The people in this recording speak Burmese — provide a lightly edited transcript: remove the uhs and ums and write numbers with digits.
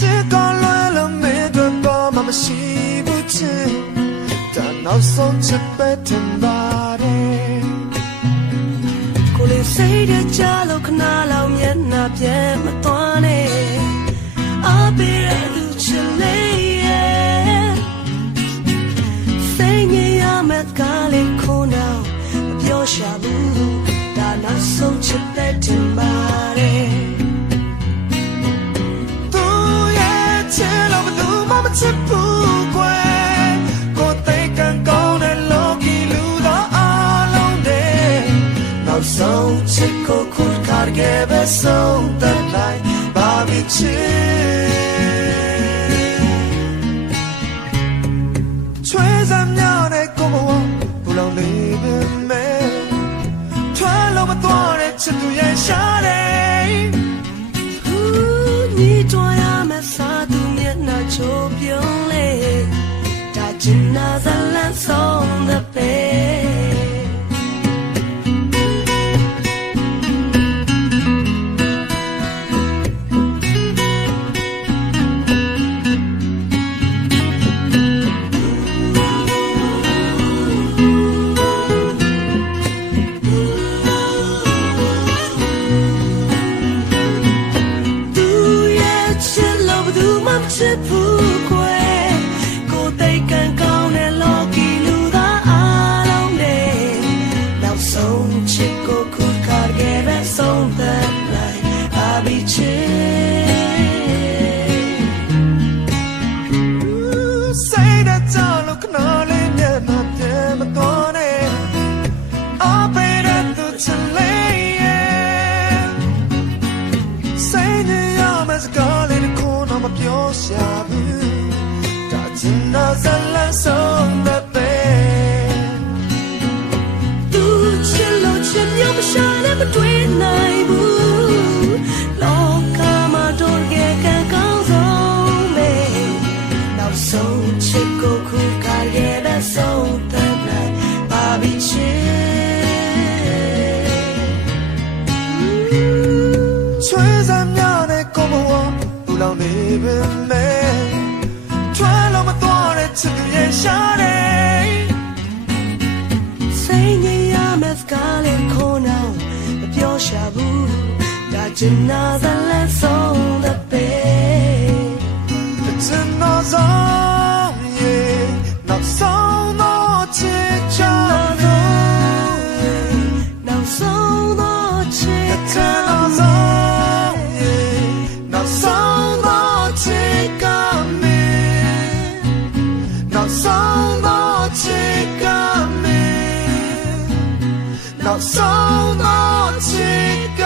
只搞乱了每顿饱妈妈洗不清，但脑送这杯甜吧的。ကိုလေးစိတ်တကြလို့ခဏလောက်မျက်နှာပြဲမသွားနဲ့အပေးရလူချင်လေးရဲ့စိတ်ငြိမ်ရမယ့်ကားလေးခုနောက်မပြောရှာဘူးဒါနောက်ဆုံးချစ်တဲ့တင်ပါတယ်သူရဲ့ချစ်လို့ဘယ်သူမှမချစ်ဘူးကွယ်ကိုယ်သိကန်ကောင်းတဲ့လောကီလူသားအားလုံးနဲ့နောက်ဆုံးချစ်ကိုခုခါခဲ့ပဲဆုံးတဲ့နိုင်ဘာဖြစ်ချစ်ချွေးစမ်းများတဲ့ကိုဘဝဘူလောင်နေပေမဲ့ထွက်လို့မသွားတဲ့ချစ်သူရဲ့ရှားတယ်ညီတွားရမယ့်စာသူမျက်နှာချိုးပြုံးလေဒါချင်နာဇလန်ဆုံးတဲ့ပဲချစ်ဘူးကွယ်ကိုသိကန်ကောင်းတဲ့လောကီလူသားအားလုံးနဲ့နောက်ဆုံးချစ်ကိုခုခါခဲ့တဲ့ဆုံးသက်လိုက်အဘိချစ်စိတ်နဲ့ကြောက်လို့ခဏလေးမျက်နှာပြဲမသွားနဲ့အပေးတဲ့သူချစ်လေးရဲ့စိတ်နဲ့ရမယ့်စကားလေးတစ်ခုတော့မပြောရှာဘူးဒါချင်နာဇလန်ဆုံးတဲ့ပဲသူချစ်လို့ချစ်မျိုးမရှာနဲ့မတွေ့နိုင်ဘူးလောကမှာတော့ကဲကံကောင်းဆုံးပဲနောက်ဆုံးချစ်ကိုခုခါရဲ့တဲ့ဆုံးတဲ့နိုင်ဘာပြီးချစ်ချွေးစမ်းများတဲ့ကိုဘဝဘူလောင်နေပေမဲ့ထွက်လို့မသွားတဲ့ချစ်သူရဲ့ရှားတယ်စိတ်ငြိမ်ရမယ့်စကားလေးခုနောက်မပြောရှာဘူးဒါချင်နာဇလန်ဆုံးတဲ့ပဲချင်နာဆုံးရဲ့နောက်ဆုံးတော့ချစ်ချာနောက်ဆုံးတော့ချစ်ချင်နာဆုံးရဲ့နောက်ဆုံးတော့ချစ်ကမင်းနောက်ဆုံးတော့ချစ်ကမင်းနောက်ဆုံးတော့ချစ်က